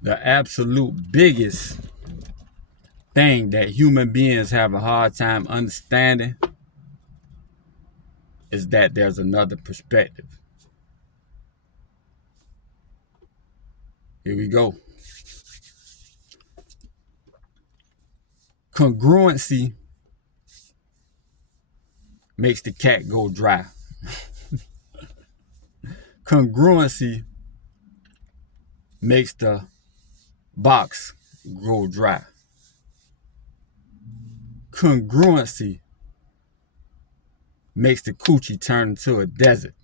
The absolute biggest thing that human beings have a hard time understanding is that there's another perspective. Here we go. Congruency makes the cat go dry. Congruency makes the box go dry. Congruency makes the coochie turn into a desert.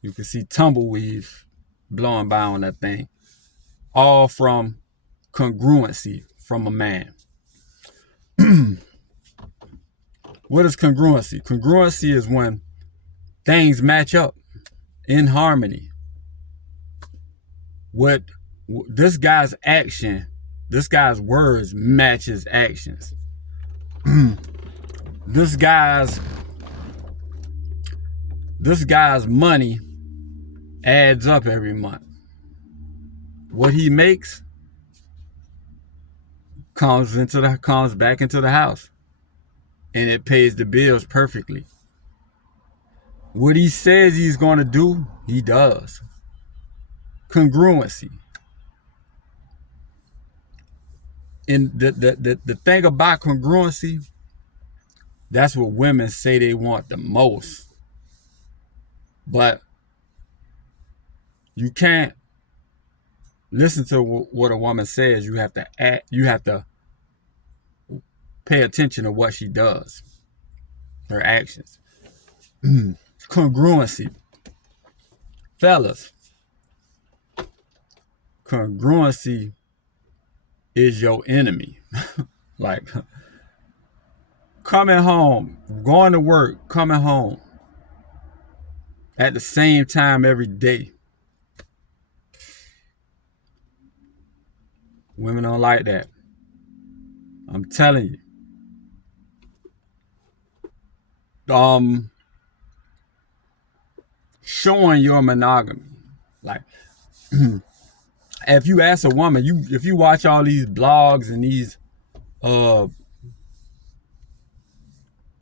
You can see tumbleweeds blowing by on that thing. All from congruency from a man. What is congruency? Congruency is when things match up in harmony. What this guy's action, this guy's words match his actions. This guy's money adds up every month. What he makes comes back into the house, and it pays the bills perfectly. What he says he's going to do, he does. Congruency. And the thing about congruency, that's what women say they want the most. But you can't listen to what a woman says. You have to pay attention to what she does, her actions. Congruency. Fellas, congruency is your enemy. Like coming home, going to work, coming home at the same time every day. Women don't like that. I'm telling you. Showing your monogamy. Like if you ask a woman, if you watch all these blogs and these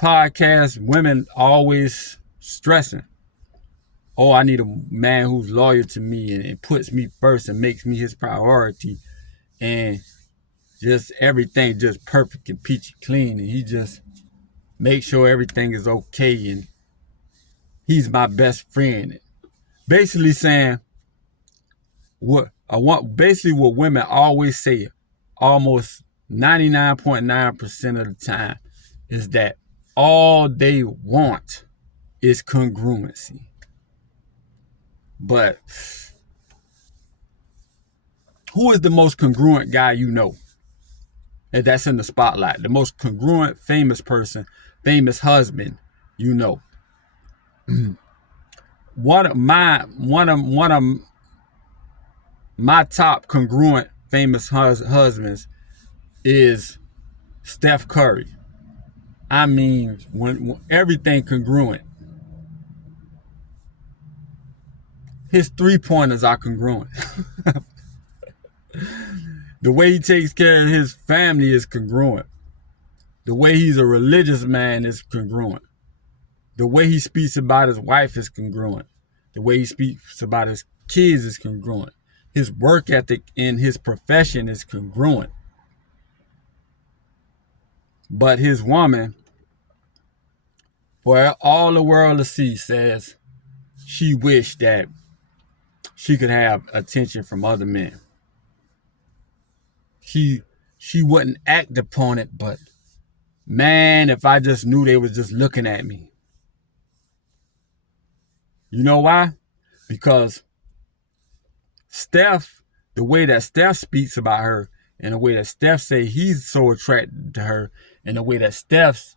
podcasts, women always stressing, oh, I need a man who's loyal to me and puts me first and makes me his priority, and just everything just perfect and peachy clean, and he just makes sure everything is okay, and he's my best friend. Basically saying what women always say, almost 99.9% of the time, is that all they want is congruency. But who is the most congruent guy you know? And that's in the spotlight. The most congruent famous person, famous husband you know. One of my top congruent famous husbands is Steph Curry. I mean, when everything congruent. His 3-pointers are congruent. The way he takes care of his family is congruent. The way he's a religious man is congruent. The way he speaks about his wife is congruent. The way he speaks about his kids is congruent. His work ethic in his profession is congruent. But his woman, for all the world to see, says she wished that she could have attention from other men. She wouldn't act upon it, but man, if I just knew they was just looking at me. You know why? Because Steph, the way that Steph speaks about her, and the way that Steph say he's so attracted to her, and the way that Steph's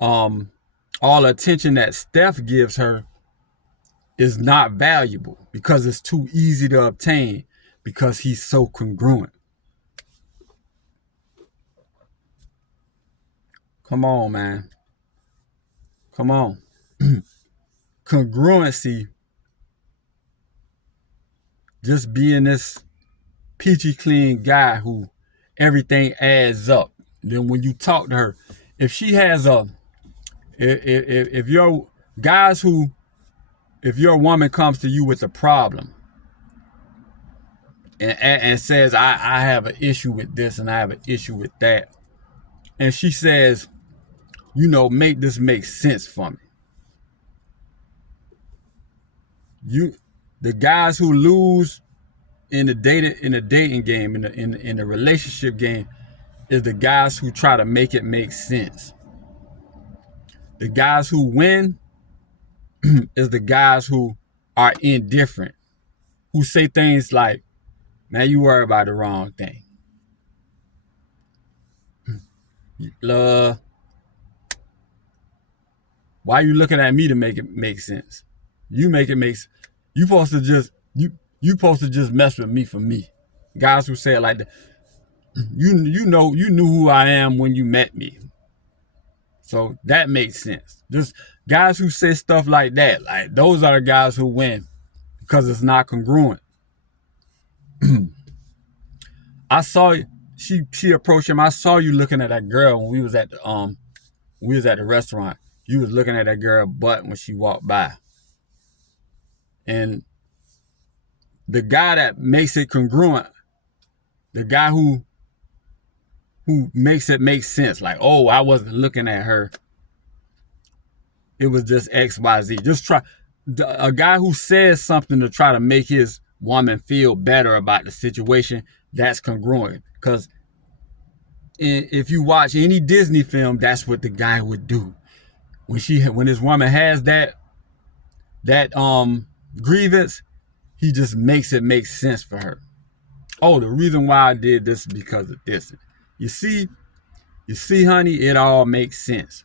all the attention that Steph gives her is not valuable because it's too easy to obtain because he's so congruent. Come on, man. Come on. Congruency just being this peachy clean guy who everything adds up. Then when you talk to her, if she has a, if your guys who, if your woman comes to you with a problem and says, I have an issue with this and I have an issue with that, and she says, make this make sense for me. The guys who lose in the dating game, in the relationship game, is the guys who try to make it make sense. The guys who win is the guys who are indifferent, who say things like, man, you worry about the wrong thing. Why are you looking at me to make it make sense? You make it make sense. You supposed to just mess with me for me. Guys who say it like that. You knew who I am when you met me. So that makes sense. Just guys who say stuff like that, like those are the guys who win because it's not congruent. I saw she approached him. I saw you looking at that girl when we was at the restaurant. You was looking at that girl butt when she walked by. And the guy that makes it congruent, the guy who makes it make sense, like, oh, I wasn't looking at her, it was just XYZ. Just try a guy who says something to try to make his woman feel better about the situation. That's congruent, because if you watch any Disney film, that's what the guy would do. When his woman has that grievance, he just makes it make sense for her. Oh, the reason why I did this is because of this. You see, honey, it all makes sense.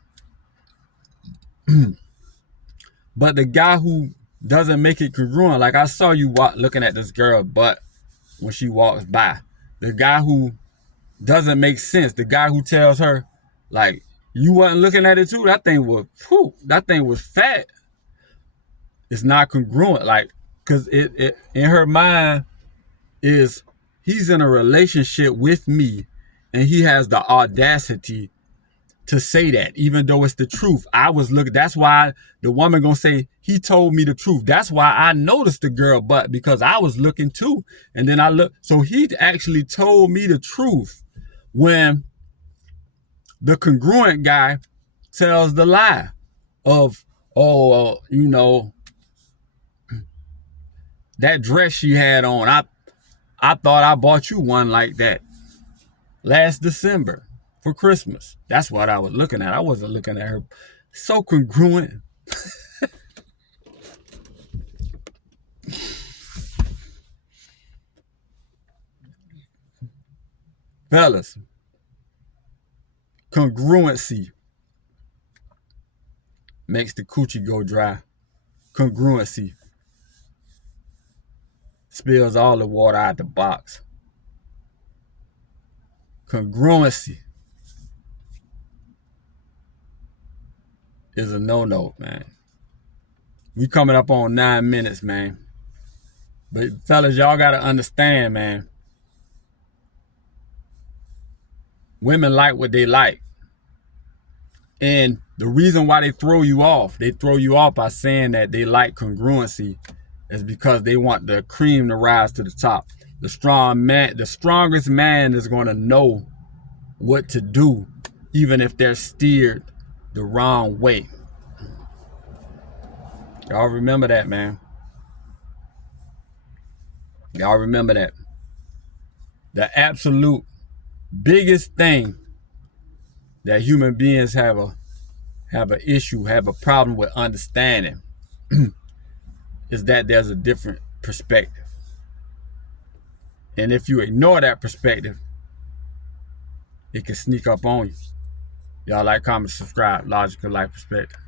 But the guy who doesn't make it congruent, like I saw you looking at this girl butt when she walks by. The guy who doesn't make sense, the guy who tells her, like, you wasn't looking at it too? That thing was fat. It's not congruent, like, because it in her mind is, he's in a relationship with me and he has the audacity to say that, even though it's the truth. I was looking, that's why the woman gonna say, he told me the truth. That's why I noticed the girl butt, because I was looking too. And then I looked, so he actually told me the truth, when the congruent guy tells the lie of, that dress she had on, I thought I bought you one like that last December for Christmas. That's what I was looking at. I wasn't looking at her. So congruent. Fellas, congruency makes the coochie go dry. Congruency spills all the water out the box. Congruency is a no-no, man. We coming up on 9 minutes, man. But fellas, y'all gotta understand, man. Women like what they like. And the reason why they throw you off by saying that they like congruency, is because they want the cream to rise to the top. The strongest man is going to know what to do, even if they're steered the wrong way. Y'all remember that, man. Y'all remember that. The absolute biggest thing that human beings have a problem with understanding is that there's a different perspective. And if you ignore that perspective, it can sneak up on you. Y'all like, comment, subscribe. Logical Life Perspective.